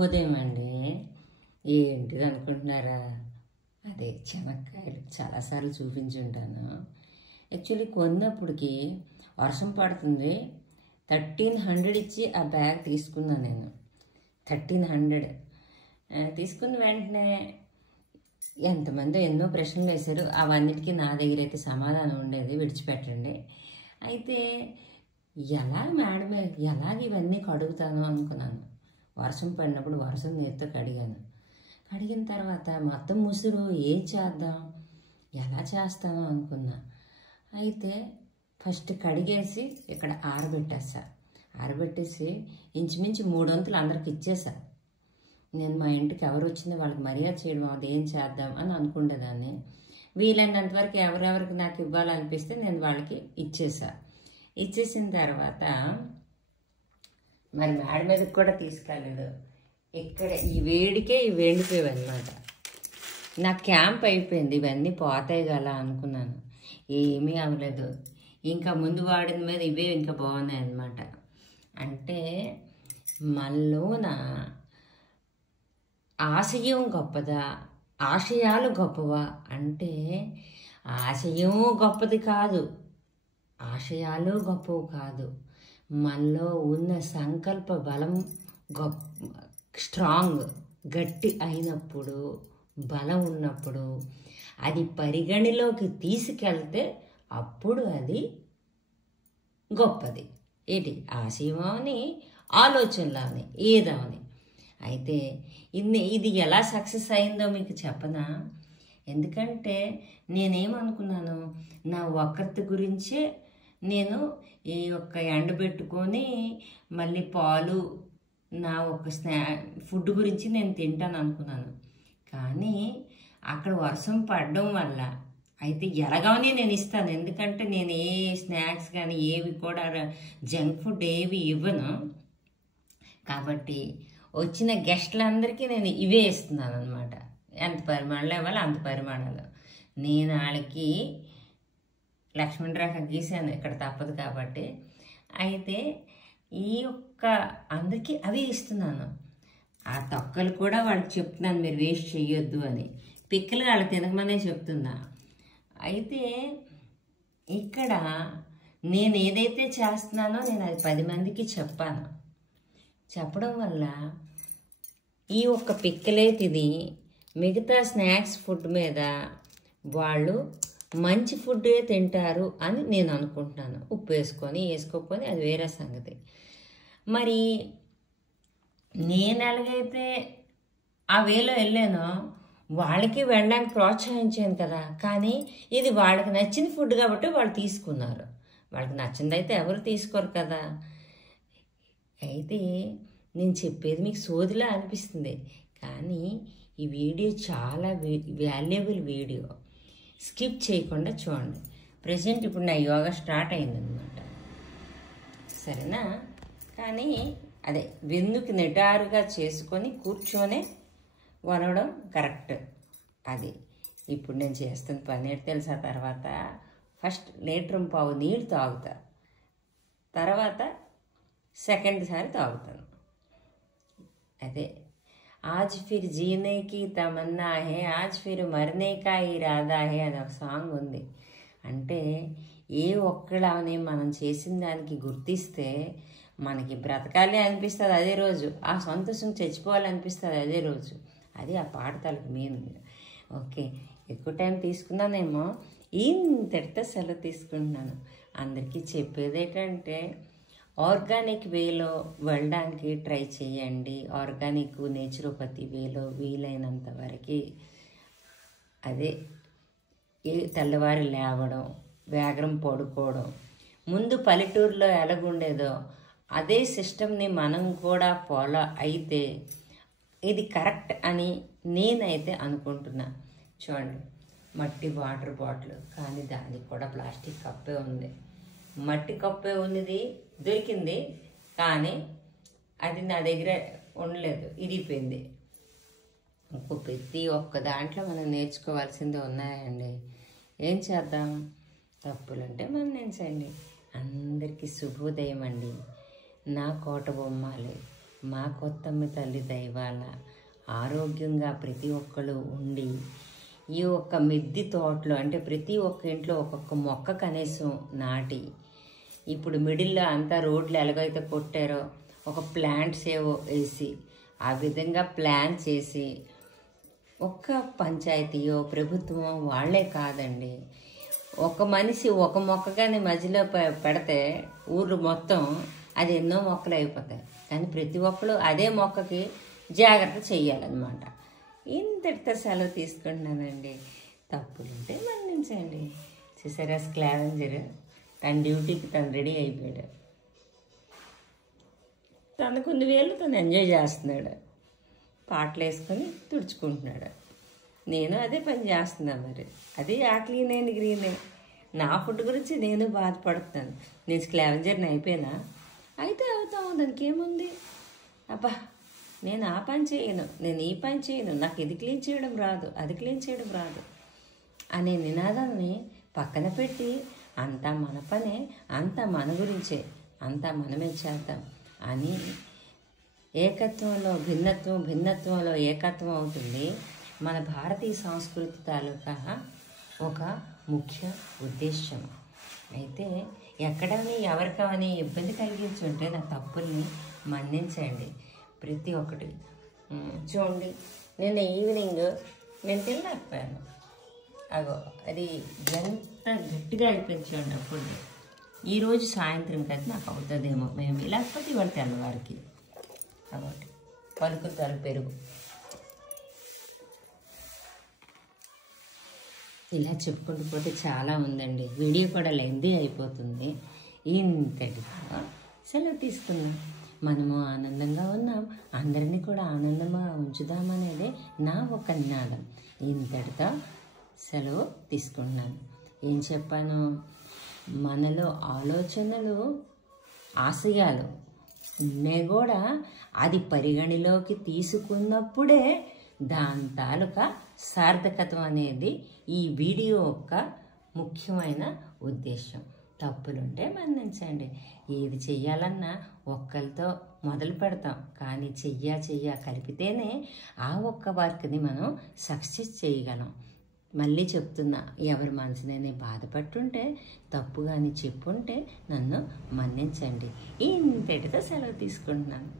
శుభోదయం అండి. ఏంటిది అనుకుంటున్నారా? అదే చెనక్కాయలు చాలాసార్లు చూపించుంటాను. యాక్చువల్లీ కొన్నప్పటికి వర్షం పడుతుంది. 1300 ఇచ్చి ఆ బ్యాగ్ తీసుకున్నాను నేను. 1300 తీసుకున్న వెంటనే ఎంతమంది ఎన్నో ప్రశ్నలు వేశారు. అవన్నిటికీ నా దగ్గర అయితే సమాధానం ఉండేది, విడిచిపెట్టండి. అయితే ఎలాగ ఇవన్నీ కడుగుతాను అనుకున్నాను. వర్షం పడినప్పుడు వర్షం నీరుతో కడిగిన తర్వాత మొత్తం ముసురు ఏం చేద్దాం, ఎలా చేస్తానో అనుకున్నా. అయితే ఫస్ట్ కడిగేసి ఇక్కడ ఆరబెట్టేసి ఇంచుమించు 3 వంతులు అందరికి ఇచ్చేసా. నేను మా ఇంటికి ఎవరు వచ్చినా వాళ్ళకి మర్యాద చేయడం, అది ఏం చేద్దాం అని అనుకునేదాన్ని. వీలైనంత వరకు ఎవరెవరికి నాకు ఇవ్వాలనిపిస్తే నేను వాళ్ళకి ఇచ్చేసిన తర్వాత మరి మేడ మీదకి కూడా తీసుకెళ్ళాడు. ఇక్కడ ఈ వేడికే ఇవి ఎండిపోయావు అనమాట. నా క్యాంప్ అయిపోయింది, ఇవన్నీ పోతాయి కదా అనుకున్నాను. ఏమీ అవ్వలేదు. ఇంకా ముందు వాడిన మీద ఇవే ఇంకా బాగున్నాయి అన్నమాట. అంటే మనలోన ఆశయం గొప్పదా, ఆశయాలు గొప్పవా అంటే ఆశయం గొప్పది కాదు, ఆశయాలు గొప్పవి కాదు. మనలో ఉన్న సంకల్ప బలం స్ట్రాంగ్, గట్టి అయినప్పుడు, బలం ఉన్నప్పుడు అది పరిగణలోకి తీసుకెళ్తే అప్పుడు అది గొప్పది. ఏంటి ఆశయమని, ఆలోచనలని, ఏదవని. అయితే ఇది ఎలా సక్సెస్ అయిందో మీకు చెప్పనా? ఎందుకంటే నేనేమనుకున్నాను, నా ఒక్కరి గురించే నేను ఈ యొక్క ఎండబెట్టుకొని మళ్ళీ పాలు, నా ఒక ఫుడ్ గురించి నేను తింటాను అనుకున్నాను. కానీ అక్కడ వర్షం పడడం వల్ల అయితే ఎలాగవని నేను ఇస్తాను. ఎందుకంటే నేను ఏ స్నాక్స్ కానీ ఏవి కూడా జంక్ ఫుడ్ ఏవి ఇవ్వను. కాబట్టి వచ్చిన గెస్ట్లందరికీ నేను ఇవే ఇస్తున్నాను అనమాట. ఎంత పరిమాణాలు ఇవ్వాలి అంత పరిమాణాలు. నేను వాళ్ళకి లక్ష్మణ్ రేఖ గీసాను, ఇక్కడ తప్పదు కాబట్టి. అయితే ఈ యొక్క అందరికీ అవి ఇస్తున్నాను. ఆ తొక్కలు కూడా వాళ్ళకి చెప్తున్నాను, మీరు వేస్ట్ చేయొద్దు అని. పిక్కలు వాళ్ళు తినకమనే చెప్తున్నా. అయితే ఇక్కడ నేను ఏదైతే చేస్తున్నానో నేను అది 10 మందికి చెప్పడం వల్ల ఈ ఒక్క పిక్కలే తిని మిగతా స్నాక్స్ ఫుడ్ మీద వాళ్ళు మంచి ఫుడ్డే తింటారు అని నేను అనుకుంటున్నాను. ఉప్పు వేసుకోకపోతే అది వేరే సంగతి. మరి నేను ఎలాగైతే ఆ వేలో వెళ్ళానో వాళ్ళకి వెళ్ళడానికి ప్రోత్సహించాను కదా. కానీ ఇది వాళ్ళకి నచ్చిన ఫుడ్ కాబట్టి వాళ్ళు తీసుకున్నారు. వాళ్ళకి నచ్చిందైతే ఎవరు తీసుకోరు కదా. అయితే నేను చెప్పేది మీకు సోదిలా అనిపిస్తుంది, కానీ ఈ వీడియో చాలా వాల్యుబుల్ వీడియో. స్కిప్ చేయకుండా చూడండి. ప్రజెంట్ ఇప్పుడు నా యోగా స్టార్ట్ అయిందనమాట, సరేనా? కానీ అదే వెన్నుకి నిటారుగా చేసుకొని కూర్చొని వనడం కరెక్ట్. అది ఇప్పుడు నేను చేస్తున్న పని ఏంటి తెలుసా? తర్వాత ఫస్ట్ 1.5 లీటర్ నీళ్ళు తాగుతా, తర్వాత సెకండ్ సారి తాగుతాను. అదే आज फिर जीने की तमन्ना है, आज फिर मरने का इरादा है అని ఒక సాంగ్ ఉంది. అంటే ఏ ఒక్కళ్ళని మనం చేసిన దానికి గుర్తిస్తే మనకి బ్రతకాలి అనిపిస్తుంది అదే రోజు, ఆ సంతోషం చచ్చిపోవాలనిపిస్తుంది అదే రోజు. అది ఆ పాట తలకు మెయిన్. ఓకే, ఎక్కువ టైం తీసుకున్నానేమో, ఇంతటితో సెలవు తీసుకుంటున్నాను. అందరికీ చెప్పేది ఏంటంటే ఆర్గానిక్ వేలో వెళ్ళడానికి ట్రై చేయండి. ఆర్గానిక్ నేచురోపతి వేలో వీలైనంత వరకు. అదే తెల్లవారి లేవడం, వేగం పడుకోవడం, ముందు పల్లెటూరులో ఎలాగుండేదో అదే సిస్టమ్ని మనం కూడా ఫాలో అయితే ఇది కరెక్ట్ అని నేనైతే అనుకుంటున్నా. చూడండి, మట్టి వాటర్ బాటిల్, కానీ దానికి కూడా ప్లాస్టిక్ కప్పే ఉంది. మట్టి కప్పే ఉన్నది దొరికింది, కానీ అది నా దగ్గర ఉండలేదు, ఇరిగిపోయింది. ప్రతి ఒక్క దాంట్లో మనం నేర్చుకోవాల్సిందే ఉన్నాయండి. ఏం చేద్దాం? తప్పులంటే మన్నించండి. అందరికీ శుభోదయం అండి. నా కోట బొమ్మాలి. మా కొత్తమ్మ తల్లి దైవాల ఆరోగ్యంగా ప్రతి ఒక్కరు ఉండి ఈ ఒక్క మిద్ది తోటలో అంటే ప్రతి ఒక్క ఇంట్లో ఒక్కొక్క మొక్క కనీసం నాటి ఇప్పుడు మిడిల్లో అంతా రోడ్లు ఎలాగైతే కొట్టారో ఒక ప్లాంట్స్ ఏవో వేసి ఆ విధంగా ప్లాన్ చేసి ఒక్క పంచాయతీయో ప్రభుత్వమో వాళ్ళే కాదండి, ఒక మనిషి ఒక మొక్కగానే మధ్యలో పెడితే ఊరు మొత్తం అది ఎన్నో మొక్కలు అయిపోతాయి. కానీ ప్రతి ఒక్కరు అదే మొక్కకి జాగ్రత్త చెయ్యాలన్నమాట. ఇంతటితో సెలవు తీసుకుంటున్నానండి. తప్పులుంటే మన్నించండి. చూసారా స్క్లావెంజర్ తన డ్యూటీకి తను రెడీ అయిపోయాడు. తనకున్న వేళ్ళు తను ఎంజాయ్ చేస్తున్నాడు, పాటలు వేసుకొని తుడుచుకుంటున్నాడు. నేను అదే పని చేస్తున్నాను. మరి అది ఆ క్లీన్ గ్రీనే. నా ఫుడ్ గురించి నేను బాధపడుతున్నాను. నేను స్క్లావెంజర్ని అయిపోయినా అయితే అవుతాము, దానికి ఏముంది. అబ్బా నేను ఆ పని చేయను, నేను ఈ పని చేయను, నాకు ఇది క్లీన్ చేయడం రాదు, అది క్లీన్ చేయడం రాదు అనే నినాదాన్ని పక్కన పెట్టి అంతా మన పనే, అంతా మన గురించే, అంతా మనమే చేద్దాం అని ఏకత్వంలో భిన్నత్వం, భిన్నత్వంలో ఏకత్వం అవుతుంది మన భారతీయ సంస్కృతి తాలూకా ఒక ముఖ్య ఉద్దేశం. అయితే ఎక్కడని ఎవరికని ఇబ్బంది కలిగించుంటే నా తప్పుల్ని మన్నించండి. ప్రతి ఒక్కటి చూడండి, నిన్న ఈవినింగ్ నేను తినలేకపోయాను. అగో అది ఎంత గట్టిగా అయిపోయించండి అప్పుడు. ఈరోజు సాయంత్రం కదా నాకు అవుతుందేమో, మేము లేకపోతే ఇవాళ తెల్లవారికి కాబట్టి పలుకుతారు పెరుగు. ఇలా చెప్పుకుంటూ పోతే చాలా ఉందండి, వీడియో కూడా లెంతీ అయిపోతుంది. ఇంతటితో సెలవు తీసుకుందాం. మనము ఆనందంగా ఉన్నాం, అందరినీ కూడా ఆనందంగా ఉంచుదామనేది నా ఒక నినాదం. ఇంతటితో సెలవు తీసుకుంటున్నాను. ఏం చెప్పాను? మనలో ఆలోచనలు, ఆశయాలు ఉన్నాయి కూడా అది పరిగణలోకి తీసుకున్నప్పుడే దాని తాలూకా సార్థకత్వం అనేది ఈ వీడియో యొక్క ముఖ్యమైన ఉద్దేశం. తప్పులుంటే మన్నించండి. ఏది చెయ్యాలన్నా ఒక్కరితో మొదలు పెడతాం, కానీ చెయ్య కలిపితేనే ఆ ఒక్క వర్క్ని మనం సక్సెస్ చేయగలం. మళ్ళీ చెప్తున్నా, ఎవరి మనసునైనా బాధపట్టుంటే, తప్పు కానీ చెప్పుంటే నన్ను మన్నించండి. ఇంతటితో సెలవు తీసుకుంటున్నాను.